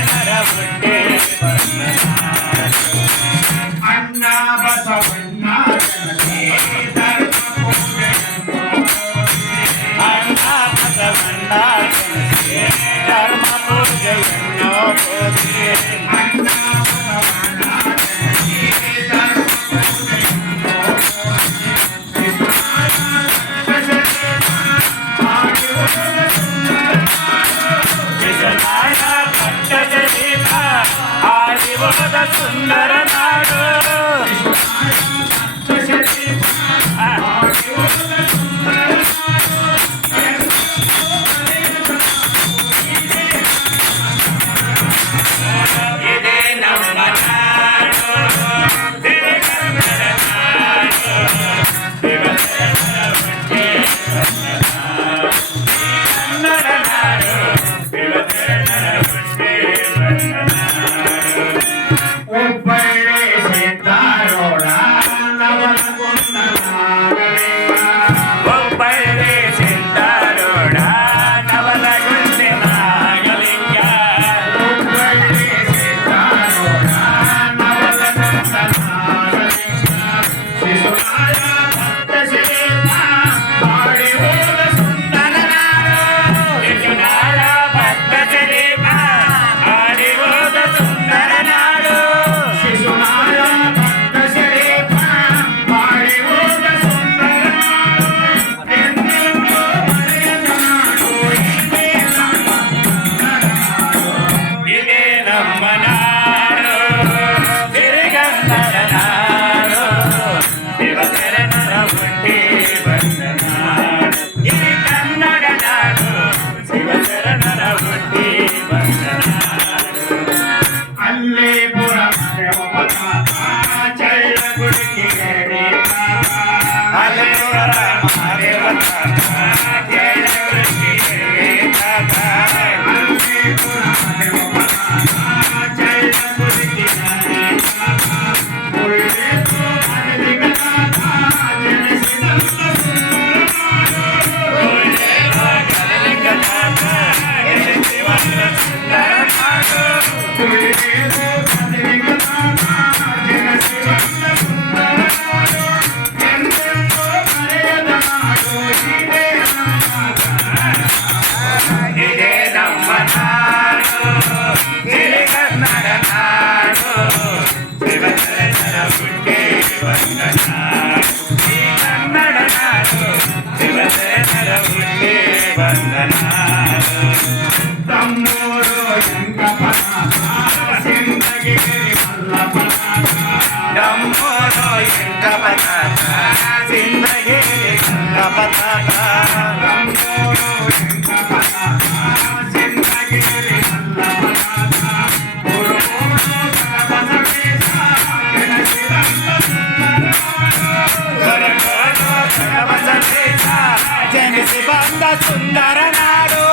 ಶಿವಶರಣರ ಹುಟ್ಟಿ ಅಣ್ಣ ಬಸವಣ್ಣ ಅಣ್ಣ ಬಸವಣ್ಣ ಧರ್ಮ ಪೂಜೆಯನ್ನು ಬೋಧಿಸಿ ಅಣ್ಣ ಆದಿವದ ಸುಂದರ ನಾಡು ಇದೇ ನಮ್ಮ ನಾಡು ಕನ್ನಡ ನಾಡು ಒಬ್ಬಳೆ ಸಿದ್ದಾರೋಡ ನವಲಗುಂದ ನಾಗಲಿಂಗ ಒಬ್ಬಳೆ ಸಿದ್ದಾರೋಡ ನವಲಗುಂದ ನಾಗಲಿಂಗ ಒಬ್ಬಳೆ ಸಿದ್ದಾರೋಡ ನವಲಗುಂದ ನಾಗಲಿಂಗ ಶಿಶುನಾಳ ಭಕ್ತ ಶಿಲೇಪ ಹಾಡಿ ಹೋದ ಸುಂದರ ನಾಡು ಶಿಶುನಾಳ ಭಕ್ತ ಶಿಲೇಪ ಹಾಡಿ ಹೋದ ಸುಂದರ ನಾಡು ಶಿಶುನಾಳ ಭಕ್ತ ಶಿಲೇಪ ಹಾಡಿ ಹೋದ ಸುಂದರ ನಾಡು ಎಂದೆಂದೂ ಮರೆಯದ ನಾಡು ಇದೇ ನಮ್ಮ ನಾಡು ಸಿರಿಗನ್ನಡ ನಾಡು ಶಿವಶರಣರ ಹುಟ್ಟಿ ಬಂದ ನಾಡು ಇದು ಕನ್ನಡ ನಾಡು ಶಿವಶರಣರ ಹುಟ್ಟಿ ಬಂದ ನಾಡು ಅಲ್ಲೇ ಪುರ ಚೈಲ ಗುಡಿಗೆ ಅಲ್ಲೇ ಪುರ ಜೈಲ ಗುಡಿಗೆ ಅಲ್ಲೇ ಪುರ ಚೈಲ ಗುಡಿಗೆ ಇದೇ ನಮ್ಮ ನಾಡು ಸಿರಿಗನ್ನಡ ನಾಡು ಶಿವಶರಣರ ಹುಟ್ಟಿ ಬಂದ ನಾಡು ಈ ಕನ್ನಡ ನಾಡು ಶಿವಶರಣರ ಹುಟ್ಟಿ ಬಂದ ನಾಡು ತಮ್ಮೂರು ಶಂಕಪನಾಥ ಸಿಂದಗಿರಿ ಮಲ್ಲಪನಾಥ ತಮ್ಮೂರು ಶಂಕಪನಾಥ ಸಿಂದಗಿರಿ ಮಲ್ಲಪನಾಥ ತಮ್ಮೂರು ಶಂಕಪನಾಥ ಸಿಂದಗಿರಿ ಮಲ್ಲಪನಾಥ ಜನಿಸಿ ಬಂದ ಸುಂದರ ನಾಡು